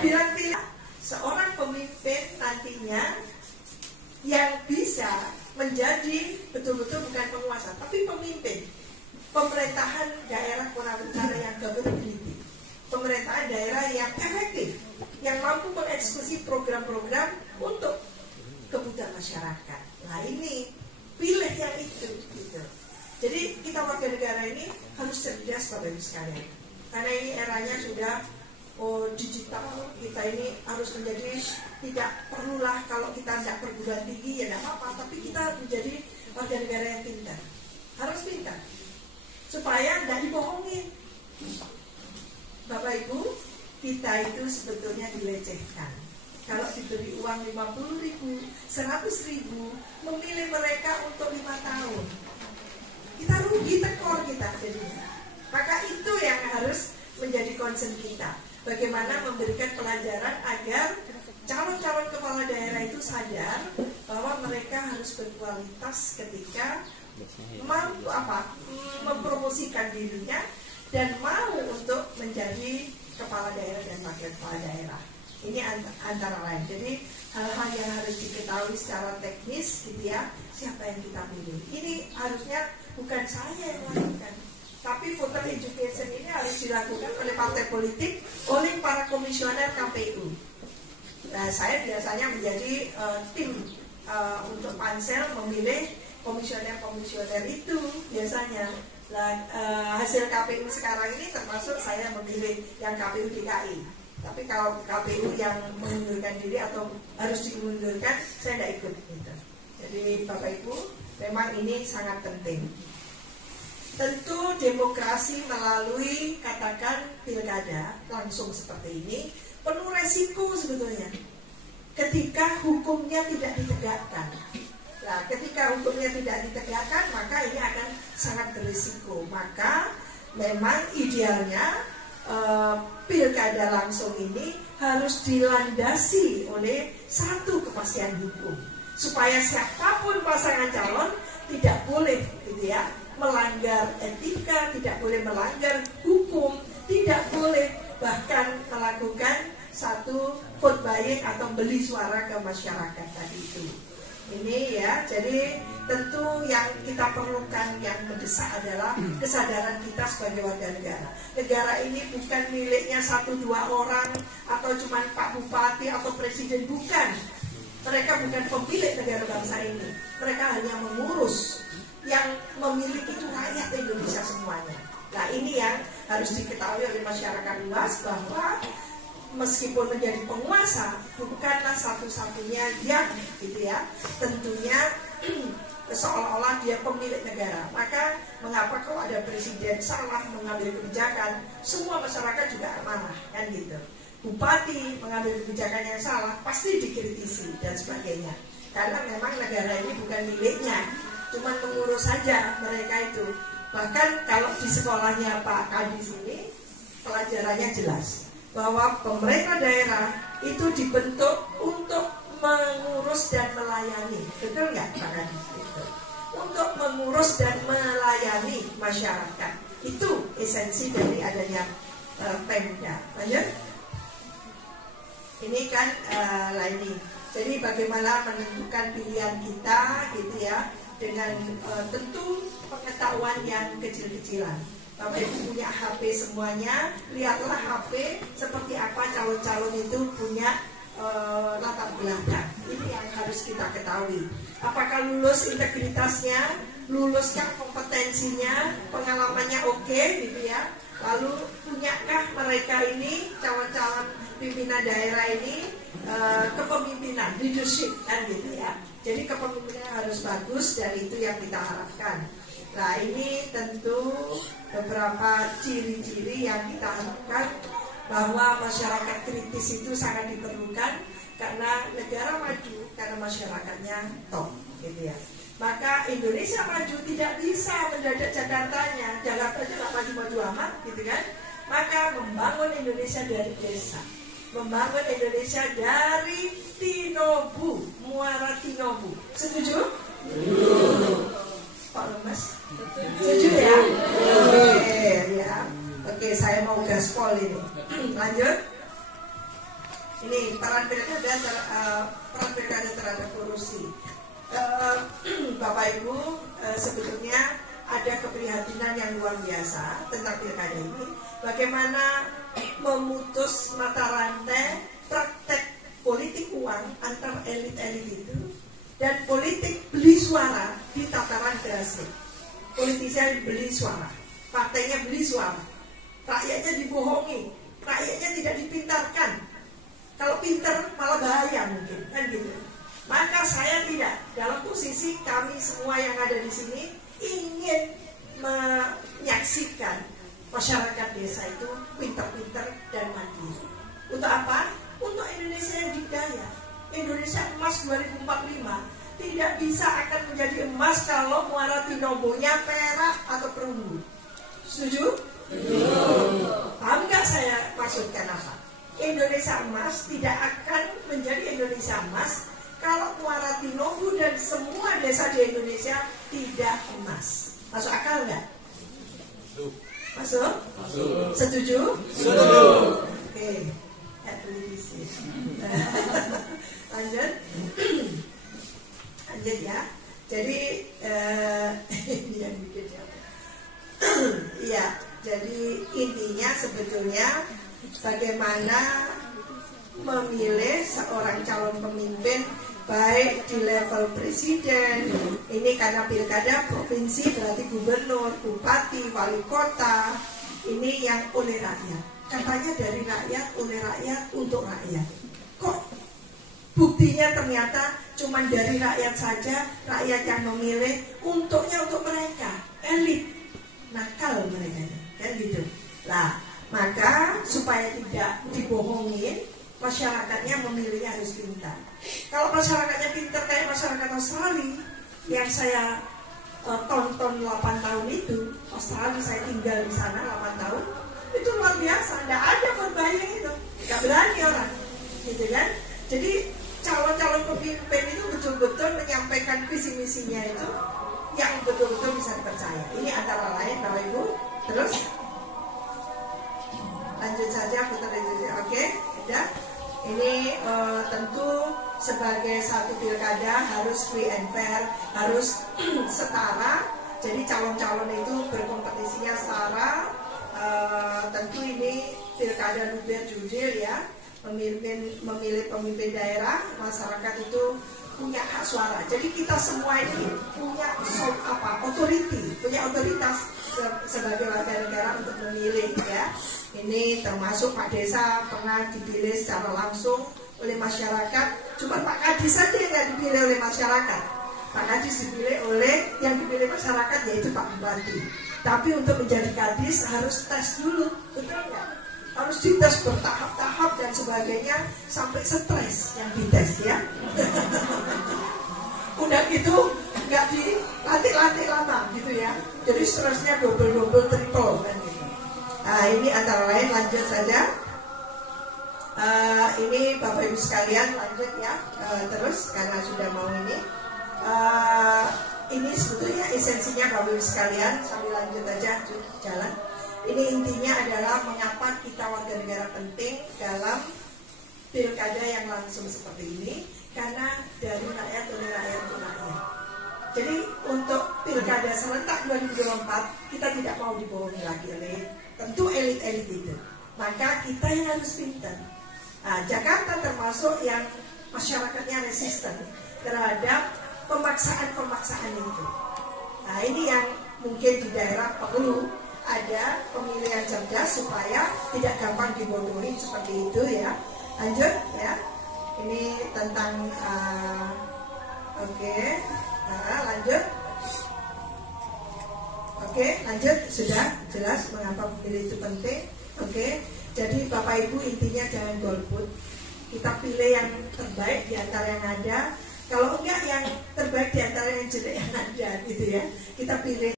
dibilang seorang pemimpin nantinya yang bisa menjadi betul-betul bukan penguasa, tapi pemimpin pemerintahan daerah Purwakarta yang governability, pemerintahan daerah yang efektif, yang mampu mengeksekusi program-program untuk kebutuhan masyarakat. Nah ini pilih yang itu gitu. Jadi kita warga negara ini harus cerdas Bapak Ibu sekalian, karena ini eranya sudah digital. Kita ini harus menjadi, tidak perlulah kalau kita tidak perguruan tinggi ya tidak apa-apa, tapi kita menjadi warga negara yang pintar, harus pintar supaya tidak dibohongin. Bapak Ibu, kita itu sebetulnya dilecehkan. Kalau diberi uang 50.000, 100.000, memilih mereka untuk 5 tahun, kita rugi, tekor kita jadinya. Maka itu yang harus menjadi concern kita. Bagaimana memberikan pelajaran agar calon-calon kepala daerah itu sadar bahwa mereka harus berkualitas ketika mampu mempromosikan dirinya dan mau untuk menjadi kepala daerah dan wakil kepala daerah. Ini antara lain. Jadi hal-hal yang harus diketahui secara teknis gitu ya, siapa yang kita pilih. Ini harusnya bukan saya yang melakukan, tapi voter education ini harus dilakukan oleh partai politik, oleh para komisioner KPU. Nah, saya biasanya menjadi tim untuk pansel memilih komisioner-komisioner itu biasanya. Nah, hasil KPU sekarang ini termasuk saya memilih yang KPU DKI. Tapi kalau KPU yang mengundurkan diri atau harus diundurkan, saya tidak ikut. Gitu. Jadi Bapak Ibu, memang ini sangat penting. Tentu demokrasi melalui katakan pilkada langsung seperti ini penuh resiko sebetulnya ketika hukumnya tidak ditegakkan. Nah, ketika hukumnya tidak ditegakkan, maka ini akan sangat berisiko. Maka memang idealnya pilkada langsung ini harus dilandasi oleh satu kepastian hukum, supaya siapapun pasangan calon tidak boleh gitu ya melanggar etika, tidak boleh melanggar hukum, tidak boleh bahkan melakukan satu vote buying atau beli suara ke masyarakat tadi itu. Ini ya, jadi tentu yang kita perlukan yang mendesak adalah kesadaran kita sebagai warga negara. Negara ini bukan miliknya 1-2 orang atau cuma Pak Bupati atau Presiden, bukan. Mereka bukan pemilik negara bangsa ini. Mereka hanya mengurus. Yang memiliki itu rakyat Indonesia semuanya. Nah ini yang harus diketahui oleh masyarakat luas, bahwa meskipun menjadi penguasa bukanlah satu-satunya yang gitu ya, tentunya seolah-olah dia pemilik negara. Maka mengapa kalau ada presiden salah mengambil kebijakan, semua masyarakat juga marah kan gitu. Bupati mengambil kebijakan yang salah pasti dikritisi dan sebagainya, karena memang negara ini bukan miliknya, cuma mengurus saja mereka itu. Bahkan kalau di sekolahnya Pak Kadis ini pelajarannya jelas bahwa pemerintah daerah itu dibentuk untuk mengurus dan melayani. Betul nggak Pak Kadis? Untuk mengurus dan melayani masyarakat. Itu esensi dari adanya Pemda. Lanjut. Ini kan ini. Jadi bagaimana menentukan pilihan kita gitu ya, dengan tentu pengetahuan yang kecil-kecilan. Bapak Ibu punya HP semuanya, lihatlah HP seperti apa calon-calon itu punya latar belakang. Ini yang harus kita ketahui. Apakah lulus integritasnya, luluskah kompetensinya, pengalamannya oke gitu ya. Lalu punyakah mereka ini calon-calon pimpinan daerah ini kepemimpinan, leadership kan gitu ya. Jadi kepemimpinan harus bagus, dan itu yang kita harapkan. Nah ini tentu beberapa ciri-ciri yang kita harapkan, bahwa masyarakat kritis itu sangat diperlukan, karena negara maju karena masyarakatnya top gitu ya. Maka Indonesia maju tidak bisa mendadak Jakartanya, Jakarta aja nggak maju-maju amat gitu kan. Maka membangun Indonesia dari desa, membangun Indonesia dari Tinobu, Muara Tinobu. Setuju? Pak Lemes? Setuju ya? Oke, ya. Oke, saya mau gaspol ini. Lanjut. Ini peran pilkada terhadap korupsi. Bapak Ibu, sebetulnya ada keprihatinan yang luar biasa tentang pilkada ini. Bagaimana memutus mata rantai praktek politik uang antar elit-elit itu dan politik beli suara di tataran grassroots. Politisi beli suara, partainya beli suara, rakyatnya dibohongi, rakyatnya tidak dipintarkan. Kalau pintar malah bahaya mungkin, kan gitu. Maka saya tidak, dalam posisi kami semua yang ada di sini ingin menyaksikan masyarakat desa itu pintar-pintar dan mandiri. Untuk apa? Untuk Indonesia yang dikdaya. Indonesia emas 2045 tidak bisa akan menjadi emas kalau Muara Tinombongnya perak atau perunggu. Setuju? Paham nggak saya maksudkan apa? Indonesia emas tidak akan menjadi Indonesia emas kalau Muara Tinombo dan semua desa di Indonesia tidak emas. Masuk akal nggak? Masuk? Masuk. Setuju? Setuju. Oke. Lanjut. Lanjut ya. Jadi ini yang bikin siapa? Iya. Jadi intinya sebetulnya bagaimana memilih seorang calon pemimpin baik di level presiden, ini karena pilkada provinsi berarti gubernur, bupati, wali kota, ini yang oleh rakyat. Katanya dari rakyat, oleh rakyat, untuk rakyat. Kok buktinya ternyata cuma dari rakyat saja, rakyat yang memilih, untuknya untuk mereka, elit, nakal mereka, kan gitu. Lah, maka supaya tidak dibohongin, masyarakatnya memilihnya harus pintar. Kalau masyarakatnya pintar kayak masyarakat Australia yang saya tonton 8 tahun itu, Australia saya tinggal di sana 8 tahun, itu luar biasa, tidak ada berbayang itu, nggak berani orang, gitu kan? Jadi calon-calon pemimpin itu betul-betul menyampaikan visi misinya itu yang betul-betul bisa dipercaya. Ini antara lain, Bapak Ibu. Terus lanjut saja, oke, udah. Ini tentu sebagai satu pilkada harus free and fair, harus setara. Jadi calon-calon itu berkompetisinya setara. Tentu ini pilkada luber jurdil ya, memilih pemimpin daerah, masyarakat itu punya hak suara. Jadi kita semua ini punya punya otoritas sebagai warga negara untuk memilih ya. Ini termasuk Pak Desa pernah dipilih secara langsung oleh masyarakat. Cuma Pak Kadis saja yang tidak dipilih oleh masyarakat. Pak Kadis dipilih oleh yang dipilih masyarakat, yaitu Pak Bupati. Tapi untuk menjadi Kadis harus tes dulu, betul nggak? Harus dites bertahap-tahap dan sebagainya sampai stres yang dites ya. Udah gitu nggak dilatih lama gitu ya. Jadi stresnya double triple kan gitu. Nah, ini antara lain, lanjut saja. Ini Bapak Ibu sekalian lanjut ya. Terus karena sudah mau ini sebetulnya esensinya Bapak Ibu sekalian, sambil lanjut aja jalan. Ini intinya adalah mengapa kita warga negara penting dalam pilkada yang langsung seperti ini, karena dari rakyat oleh rakyat untuk rakyat. Jadi untuk pilkada serentak 2024 kita tidak mau dibohongi lagi oleh tentu elit-elit itu. Maka kita yang harus pintar. Nah, Jakarta termasuk yang masyarakatnya resisten terhadap pemaksaan itu. Nah, ini yang mungkin di daerah perlu ada pemilihan cerdas supaya tidak gampang dibodohi seperti itu ya. Lanjut ya. Ini tentang lanjut. Oke, lanjut, sudah jelas mengapa memilih itu penting. Oke, jadi Bapak Ibu intinya jangan golput. Kita pilih yang terbaik di antara yang ada. Kalau enggak, yang terbaik di antara yang jelek yang ada gitu ya. Kita pilih